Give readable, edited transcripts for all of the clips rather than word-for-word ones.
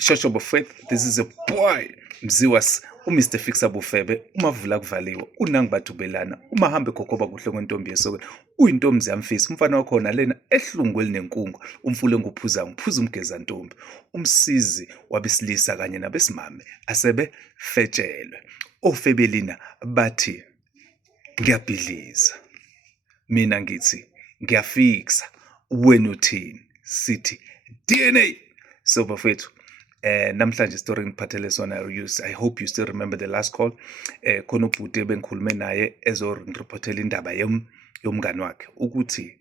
Shosho Bofet, this is a boy Mziwas uMr Fixer Bofebe umavula kuvaliwe unangi bathubelana umahambe gogoba kuhle kwentombi yesokwe uyintombi yamfisa umfana wakhona lena ehlungu elinenkungu umfule nguphuza ngiphuza umgeza ntombi umsizi wabesilisa kanye nabesimame asebe fetshelwe ofebelina bathi ngiyabhidliza mina ngithi ngiyafixa wena uthini sithi DNA. So bafethu namhlanje story ngiphathele sona I hope you still remember the last call. Khona ubhuti bengikhulume naye ezoripothela indaba yomngani wakhe ukuthi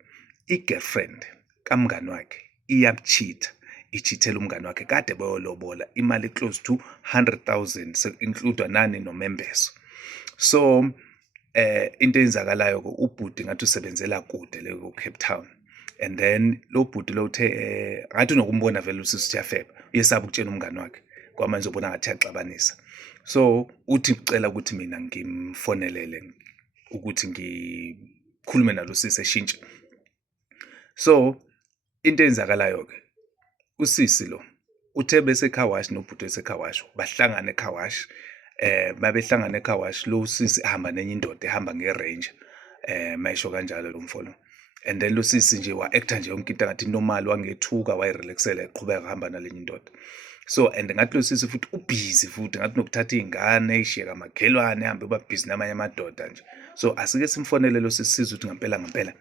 i-girlfriend kamngani wakhe iyamcheat, ichithela umngani wakhe kade bayolobola imali close to 100,000 include nani nomembeso. So into eyenzakalayo ubhuti ngathi usebenzela kude le Cape Town. And then lo bhuti lo uthe ngathi nokumbona vele usisi Jafeba uyesaba ukutshela umngani wakhe kwamanje ubona ngathi yaxabanisa. So uthi ngicela ukuthi mina ngimfonelele ukuthi ngikhulume nalo sisi eshintshe. So into eyenzakalayo ke usisi lo uthe bese eKawash nobhuti eseKawash bahlangana eKawash. Babehlangana eKawash lo sisi ahamba nenye indoda ehamba ngerange mayisho kanjalo lo mfolo. And then lo sisi nje wa-acta nje yonke into ngathi normal wangethuka wayirelaxela eqhubeka hamba nalenye indoda. So and ngathi lo sisi futhi ubusy futhi ngathi nokuthatha izingane eyishiyeka magelwane ehambe ubabhizi namanye amadoda nje. So asike simfonele lo sisi siza ukuthi ngempela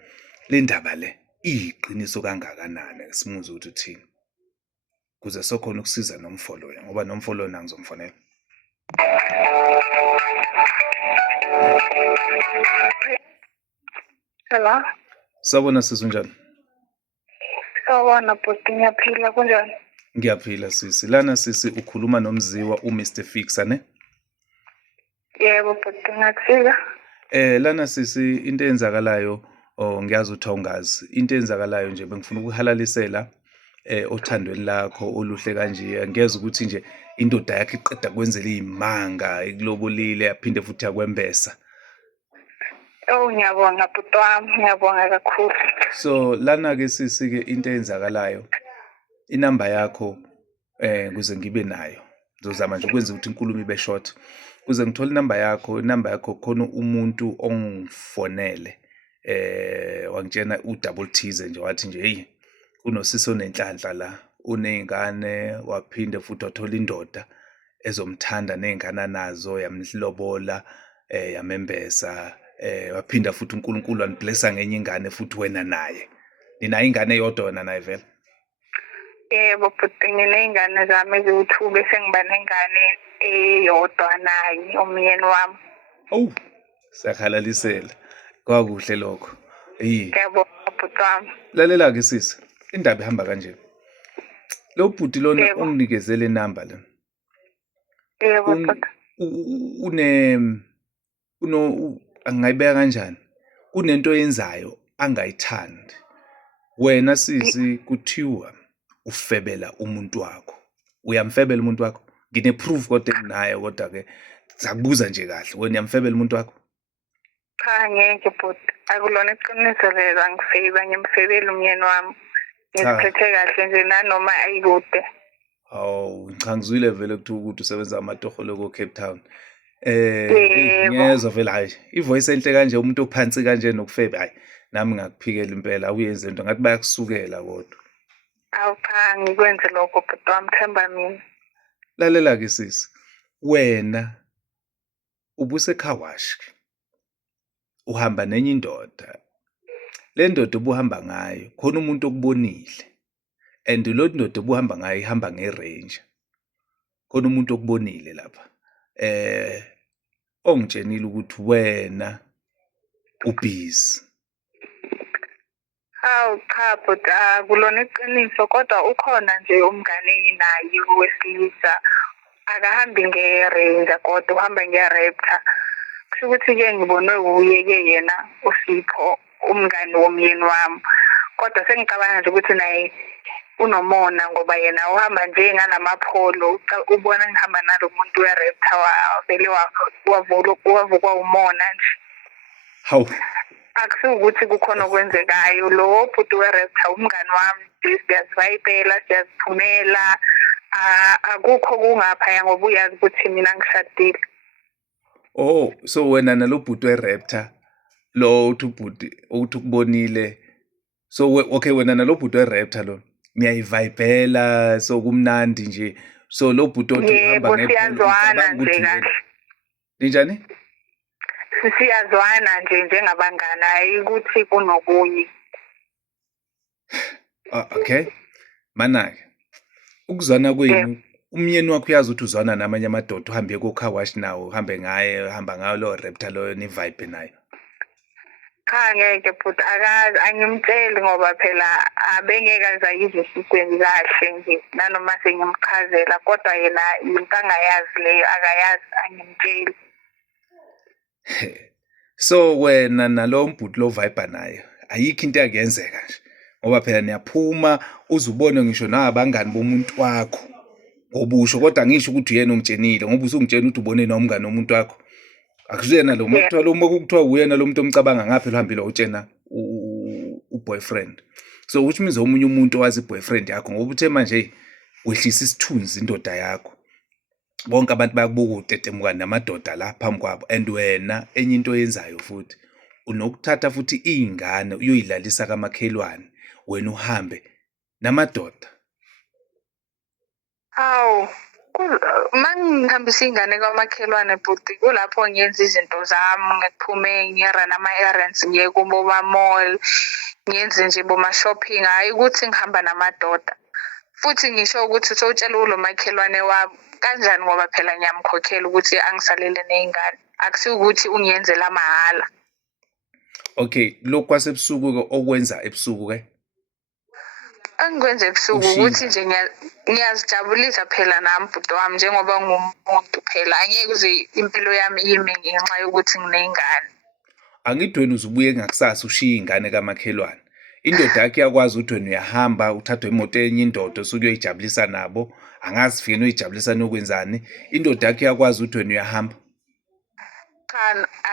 le ndaba le iyiqiniso kangakanani simuze ukuthi uthini kuze sokhona ukusiza nomfolo ngoba nomfolo na ngizomfonela. Hello. Sawubona sisi unjani? Sawubona bhuti, ngiyaphila kunjani? Ngiyaphila sisi. Lana sisi ukhuluma nomziwa uMr Fixer ne? Yebo bhuti, ngakusiza. Lana sisi into eyenzakalayo ngiyazi ukuthi awungazi. Into eyenzakalayo nje bengifuna ukuhalalisela othandweni lakho oluhle kanje. Ngiyeza ukuthi nje indoda yakhe iqeda kwenzela izimanga ikulobolile yaphinde futhi yakwembesa. Oh ngiyabonga bhuti wami, ngiyabonga kakhulu. So lana ke sisi ke into eyenzakalayo inamba yakho kuze ngibe nayo. Ngizozama nje ukwenza ukuthi inkulumo ibe short. Kuze ngithole inamba yakho khona umuntu ongifonele wangitshena u-double T's nje wathi nje hey kunosisi onenhlanhla la unezingane waphinde futhi wathola indoda ezomthanda nezingane nazo yamlobola yamembesa waphinda futhi uNkulunkulu waniblessa ngenye ingane futhi wena naye nina ingane eyodwa wena naye vele. Yebo bhuti, nginey'ngane zami eziwu-2 bese ngiba nengane eyodwa naye umyeni wami. Oh siyahalalisela kwakuhle lokho. Ngiyabonga bhuti wami. Lalela ke sisi indaba ihamba kanje. Lo bhuti lona unginikezele inamba le. Yebo bhuti. Angayibeka kanjani? Kunento yenzayo angayithandi. Wena sisi kuthiwa ufebela umuntu wakho. Uyamfebela umuntu wakho? Ngine proof kodwa enginayo kodwa ke sakubuza nje kahle. Wena uyamfebela umuntu wakho? Cha ngeke bhuti, akulona iqiniso lelo, angifeba ngimfebela umyeni wami. Ngiphethe kahle nje nanoma ayikude. Hawu cha ngizwile vele ukuthi usebenza amatoholo ko Cape Town. Ngiyezwa vele hayi ivoice enhle kanje umuntu ophansi kanje nokufebe hayi nami ngakuphikela impela uyenze into ngathi bayakusukela kodwa. Awu cha ngikwenze lokho bhuti wami, themba mina. Lalela ke sisi wena ubuseKawash uhamba nenye indoda. Le ndoda obuhamba ngayo khona umuntu okubonile and lo ndoda obuhamba ngayo ihamba ngerange. Khona umuntu okubonile lapha. Ongitshenile ukuthi wena ubusy. Hawu cha bhuti, akulona iqiniso kodwa ukhona nje umngane enginaye wesilisa akahambi ngerange kodwa uhamba ngeraptor. Kusho ukuthi-ke ngibonwe uye-ke yena uSipho umngane womyeni wami. Kodwa sengicabanga nje ukuthi naye unomona ngoba yena uhamba nje ngalamapholo ubona ngihamba nalo muntu we-raptor vele wavukwa umona nje. Hawu akusizi ukuthi kukhona okwenzekayo. Lo bhuti we-raptor umngani wami, siyazivayibela, siyaziphumela, akukho kungaphaya ngoba uyazi ukuthi mina ngishadile. Oh, so wena nalo bhuti weRaptor lo uthi ubhuti uthi ukubonile. So okay, wena nalo bhuti weRaptor lo niyayivibela, so kumnandi nje. So lo bhuti othi uhamba Yebo, siyazwana nje kahle. Ninjani? Siyazwana nje njengabangani, hayi ukuthi kunokunye. Okay. Mana-ke ukuzwana kwenu, umyeni wakho uyazi ukuthi uzwana namanye amadoda, uhambe ko-car wash nawo, uhambe ngaye, uhamba ngayo lo Raptor loyo, ni-vibe nayo. Cha ngeke futhi akazi, angimtsheli ngoba phela abengeke azayizwe esikweni kahle nje nanoma sengimchazela, kodwa yena into angayazi leyo akayazi, angimtsheli. So wena nalo mbhuti lo vibe nayo, ayikho into yakuyenzeka nje ngoba phela niyaphuma uzubone ngisho nabangani bomuntu wakho ngobusho, kodwa ngisho ukuthi uyena omtshenile ngoba usungitshela ukuthi ubone nomngane womuntu wakho. Akuzuyena lo muntu lo kuthiwa uyena lo muntu omcabanga ngapha uhambile utshena u-boyfriend. So which means omunye umuntu owazi i-boyfriend yakho ngoba uthe manje wehlisa isithunzi indoda yakho. Bonke abantu bayakubuka utetemuka namadoda la phambi kwabo, and wena enye into oyenzayo futhi unokuthatha futhi izingane uyoyilalisa kamakhelwane, wena uhambe namadoda. Hawu, mangihambisa ingane kwamakhelwane bhuti, kulapho ngiyenza izinto zami, ngiphume ngiyarana ama-errands, ngiye kubo mall, ngiyenze nje boma-shopping, hhayi ukuthi ngihamba namadoda. Futhi ngisho ukuthi usowutshela kulo makhelwane wami kanjani ngoba phela ngiyamkhokhela ukuthi angisalele ney'ngane, akusiyo ukuthi ungiyenzela mahhala. Okay, lokhu kwasebusuku-ke okwenza ebusuku-ke? Angikwenza ebusuku ukuthi nje ngiyazijabulisa phela nami bhuti wami, njengoba ngumuntu phela angeke uze impilo yami ime ngenxa yokuthi nginey'ngane. Angithi wena uzubuye ngakusasa ushiye ingane kamakhelwane. Indoda yakhe iyakwazi ukuthi wena uyahamba uthathwe imoto enye indoda osuke uyoyijabulisa nabo, angazi fike noyijabulisa nokwenzani. Indoda yakhe iyakwazi ukuthi wena uyahamba.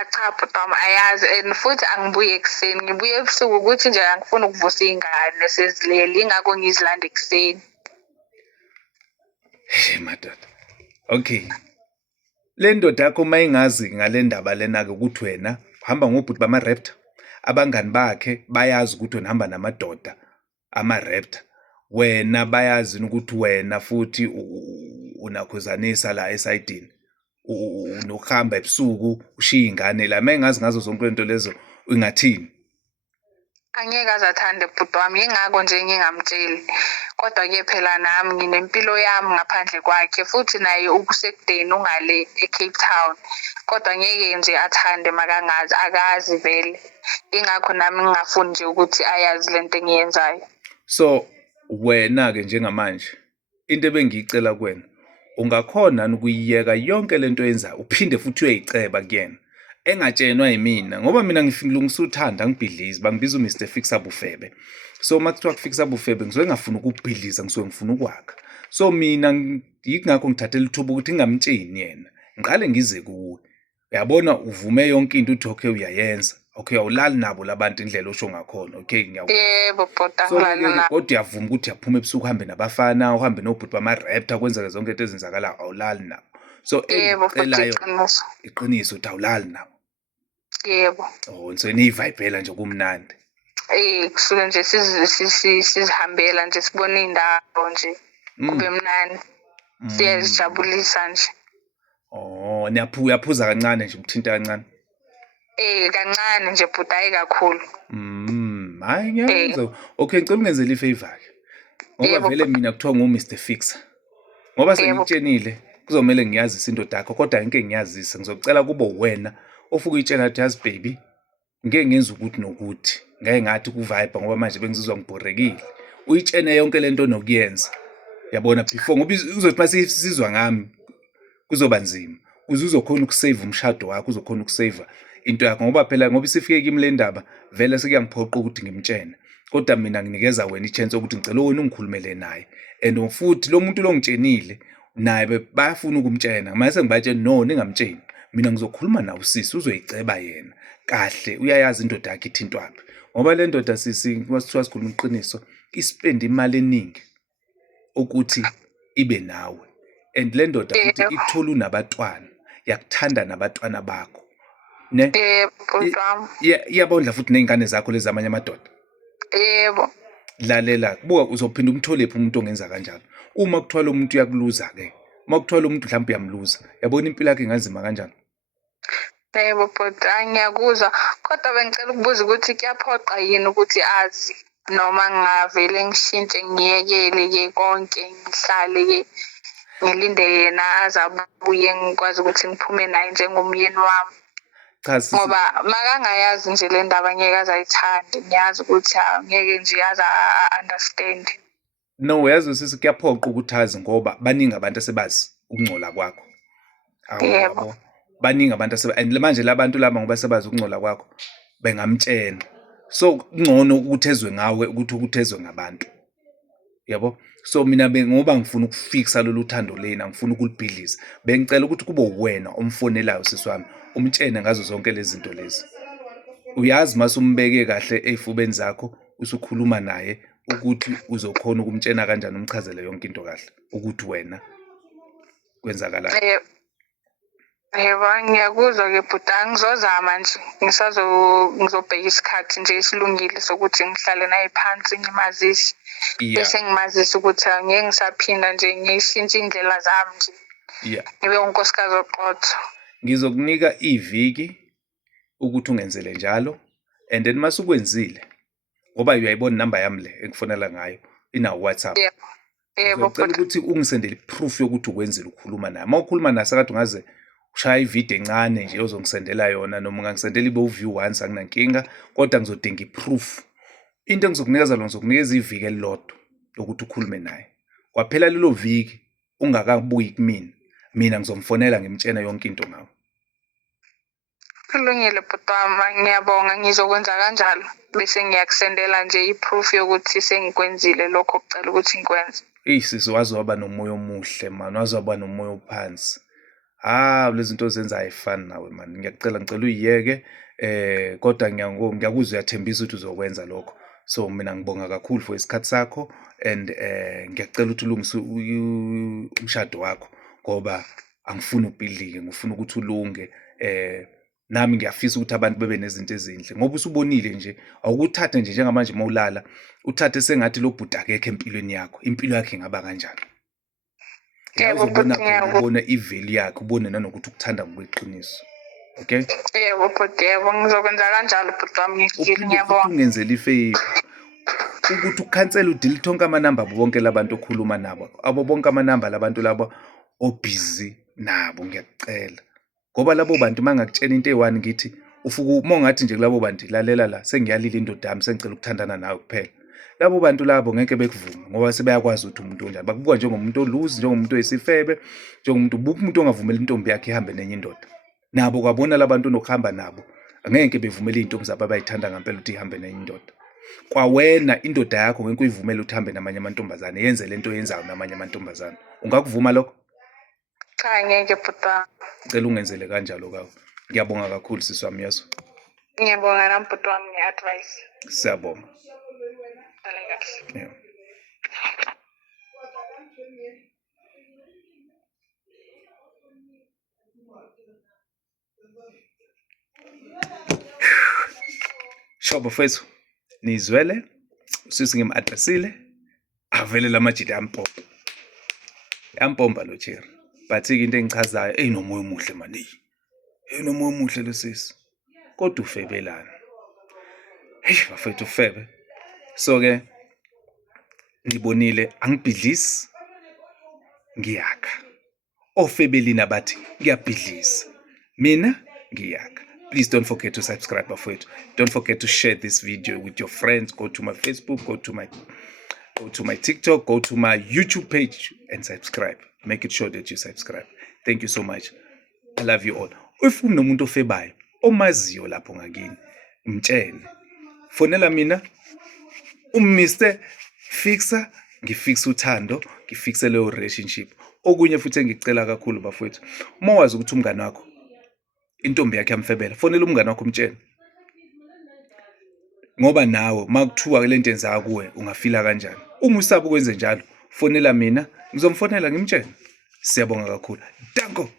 Cha bhuti wami ayazi, and futhi angibuye ekuseni, ngibuye ebusuku ukuthi nje angifuni ukuvusa iy'ngane sezilele, ingakho ngizilanda ekuseni. Madoda. Okay. Le ndoda yakho mayingazi ngale ndaba lena-ke ukuthi wena uhamba ngobhuti bama-Raptor, abangani bakhe bayazi ukuthi wena hamba namadoda ama-Raptor, wena bayazi ukuthi wena futhi unakhuzanisa la esayidini, unokuhamba ebusuku ushiye ingane la, mayingazi ngazo zonke lento lezo ungathini? Angeke azathande bhuti wami, yingakho nje ngingamtsheli. Kodwa-ke phela nami nginempilo yami ngaphandle kwakhe, futhi naye ukusekudeni ungale eCape Town. Kodwa ngeke nje athande makangazi, akazi vele. Ingakho nami ngingafuni nje ukuthi ayazi lento engiyenzayo. So wena-ke njengamanje into ebengiyicela kuwena, ungakhona ukuyiyeka yonke lento oyenzayo uphinde futhi uyayiceba kuyena, engatshenwa yimina ngoba mina ngilungisa uthanda, angibhidlizi, bangibiza uMr Fixable Febe. So makuthiwa kuFixable Febe ngisuke ngafuna ukubhidliza, ngisuke ngifuna ukwakha. So mina yingakho ngithathela ithuba ukuthi ngingamtsheni yena, ngiqale ngize kuwe. Uyabona uvume yonke into uthi okay uyayenza, okay awulali nabo labantu indlela osho ngakhona, okay ngiyakuzwa. Yebo bhuti, So angilali nabo. kodwa uyavuma ukuthi uyaphuma ebusuku uhambe nabafana, uhambe nobhuti bama-Raptor, kwenzeke zonke into ezenzakalayo, awulali nabo. So Yebo bhuti, engicelayo iqiniso ukuthi awulali nabo. Yebo. Oh, so niyivibela nje kumnandi. Kusuke nje sizihambela nje, sibone iy'ndawo nje, kube mnandi, siyazijabulisa nje. Oh, uyaphuza kancane nje, uthinta kancane. Kancane nje bhuti, hayi kakhulu. Hayi ngiyakuzwa. Okay, ngicela ungenzele ifavor-ke. Ngoba vele mina kuthiwa ngu-Mr Fixer. Ngoba sengitshenile kuzomele ngiyazise indoda yakho, kodwa ngeke ngiyazise, ngizocela kube wena ofuke uyitshela ukuthi yazi baby, ngeke ngenza ukuthi nokuthi, ngeke ngathi kuvibe ngoba manje bengizizwa ngibhorekile. Uyitshene yonke lento onokuyenza. Yabona before ngoba uzothi masisizwa ngami kuzoba nzima. Uzokhona ukusave umshado wakho, uzokhona ukusave into yakho ngoba phela ngoba isifike kimi le ndaba vele sekuyangiphoqa ukuthi ngimtshene. Kodwa mina nginikeza wena i-chance ukuthi ngicela wena ungikhulumele naye, and futhi lo muntu lo ngitshenile naye bayafuna ukumtshena. Mase ngibatshela no, ningamtsheni, mina ngizokhuluma nawe usisi, uzoyiceba yena kahle, uyayazi indoda yakhe ithintwaphi ngoba le ndoda sisi wasithiwa sikhuluma iqiniso, ispend imali eningi ukuthi ibe nawe, and le ndoda futhi Yebo. ikuthola unabatwana, yakuthanda nabatwana bakho ne Yebo, bhuti wami. iyabondla futhi ney'ngane zakho lezi amanye amadoda. Yebo. Lalela buka uzophinda umtholephi umuntu ongenza kanjalo. Uma kuthiwa lo muntu uyakuluza-ke, uma kuthiwa lo muntu mhlawumbe uyamluza, yabona impilo yakhe inganzima kanjani. Yebo bhuti, ngiyakuzwa kodwa bengicela ukubuza ukuthi kuyaphoqa yini ukuthi azi noma ngingavele ngishintshe ngiyekele-ke konke ngihlale-ke ngilinde yena aze abuye ngikwazi ukuthi ngiphume naye njengomyeni wami. Cha sisi, Ngoba makangayazi nje le ndaba ngeke aze ayithande, ngiyazi ukuthi ngeke nje aze a-understand. no uyazi sisi kuyaphoqa ukuthi azi ngoba baningi abantu asebazi ukungcola kwakho. Yebo. Yabo. Baningi abantu and manje labantu laba ngoba sebazi ukungcola kwakho bengamtshena. So kungcono ukuthi ezwe ngawe ukuthi ezwe ngabantu. Yabo. So mina ngoba ngifuna ukufixa lolu thando lena, ngifuna ukulibhidliza, bengicela ukuthi kube uwena omfonelayo sisi wami, umtshene ngazo zonke lezi zinto lezi. Uyazi mase umbeke kahle ezifubeni zakho, usukhuluma naye ukuthi uzokhona ukumtshena kanjani, umchazele yonke into kahle ukuthi wena kwenzakalayo. Yebo, ngiyakuzwa-ke bhuti, angizozama nje ngizobheka isikhathi nje esilungile sokuthi ngihlale naye phansi ngimazise. Bese ngimazisa ukuthi angeke ngisaphinda nje ngishintshe indlela zami nje. Ngibe unkosikazi oqotho. Ngizokunika iviki ukuthi ungenzele njalo, and then mase ukwenzile ngoba uyayibona inamba yami le engifonela ngayo ina WhatsApp. Yebo Ngicela ukuthi ungisendele proof yokuthi ukwenzile ukukhuluma naye. Mawukhuluma naye sakade ungaze ushaya ivideo encane nje ozongisendela yona, noma ungangisendela ibe uview once, anginankinga, kodwa ngizodinga iproof. Into engizokunikeza lona, ngizokunikeza iviki elilodwa lokuthi ukhulume naye. Kwaphela lelo viki ungakabuyi kumina, mina ngizomfonela ngimtshena yonke into ngawe. Kulungile bhuti wami, ngiyabonga, ngizokwenza kanjalo bese ngiyakusendela nje iproof yokuthi sengikwenzile lokho okucela ukuthi ngikwenze. Sisi wazi waba nomoya omuhle man, wazi waba nomoya ophansi. Lezi zinto zenza ayifani nawe man, ngicela uyiyeke, kodwa ngiyakuzwa uyathembisa ukuthi uzokwenza lokho. So mina ngibonga kakhulu for isikhathi sakho, and ngiyacela ukuthi ulungise umshado wakho ngoba angifuni ubhidlike, ngifuna ukuthi ulunge. Nami ngiyafisa ukuthi abantu bebe nezinto ezinhle ngoba usubonile nje, awukuthathe nje njengamanje mawulala uthathe sengathi lo bhuti akekho empilweni yakho, impilo yakhe ingaba kanjani. Ubona i-value yakhe, ubone nanokuthi ukuthanda ngokweqiniso. Okay? Yebo bhuti, yebo, ngizokwenza kanjalo bhuti wami, ngiyabonga. Ungenzela ifavor ukuthi ukhansela udelete onke amanamba abo bonke labantu okhuluma nabo, abo bonke amanamba labantu labo obusy nabo, ngiyakucela. Ngoba labo bantu mangakutshela into eyi-1 ngithi ufuka mongathi nje kulabo bantu lalela la sengiyalila indoda yami, sengicela ukuthandana nawe kuphela. Labo bantu labo ngeke bekuvume ngoba sebeyakwazi ukuthi umuntu onjani, bakubuka njengomuntu oluzi, njengomuntu oyisifebe, umuntu ongavumela intombi yakhe ihambe nenye indoda. Nabo kwabona labantu onokuhamba nabo angeke bevumele iy'ntombi zabo abayithanda ngempela ukuthi ihambe nenye indoda. Kwawena indoda yakho ngeke uyivumele ukuthi ihambe namanye amantombazane, yenze lento oyenzayo namanye amantombazane. Ungakuvuma lokho? Cha, ngeke bhuti wami. Ngicela ungenzele kanjalo kawo. Ngiyabonga kakhulu sisi wami, yazo. Ngiyabonga nami bhuti wami nge-advice. Siyabonga. Dale kahle. Yeah. Shobo fethu, nizwele, sisi ngim-addressile, avele lamajidi yampompa. Yampompa lo cherry. But-ke into engichazayo, nomoya omuhle mani. Nomoya omuhle lo sisi. Kodwa ufebelana. Bafethu ufebe. So-ke ngibonile angibhidlisi, ngiyakha. Ofebelina bathi ngiyabhidlisa. Mina ngiyakha. Please don't forget to subscribe, bafethu. Don't forget to share this video with your friends. Go to my Facebook, go to my TikTok, go to my YouTube page and subscribe. Make it sure that you subscribe. Thank you so much. I love you all. If unomuntu ofebayo omaziyo lapho ngakini, mtshele. Fonela mina Mr. Fixer, ngifixa uthando, ngifixe leyo relationship. Okunye futhi engicela kakhulu bafethu, mawazi ukuthi umngane wakho intombi yakhe yamfebela, fonela umngane wakho umtshele. Ngoba nawe makuthiwa le nto yenza kuwe ungafila kanjani. Uma usaba ukwenze njalo, fonela mina ngizomfonela ngimtshele. Siyabonga kakhulu. Danko.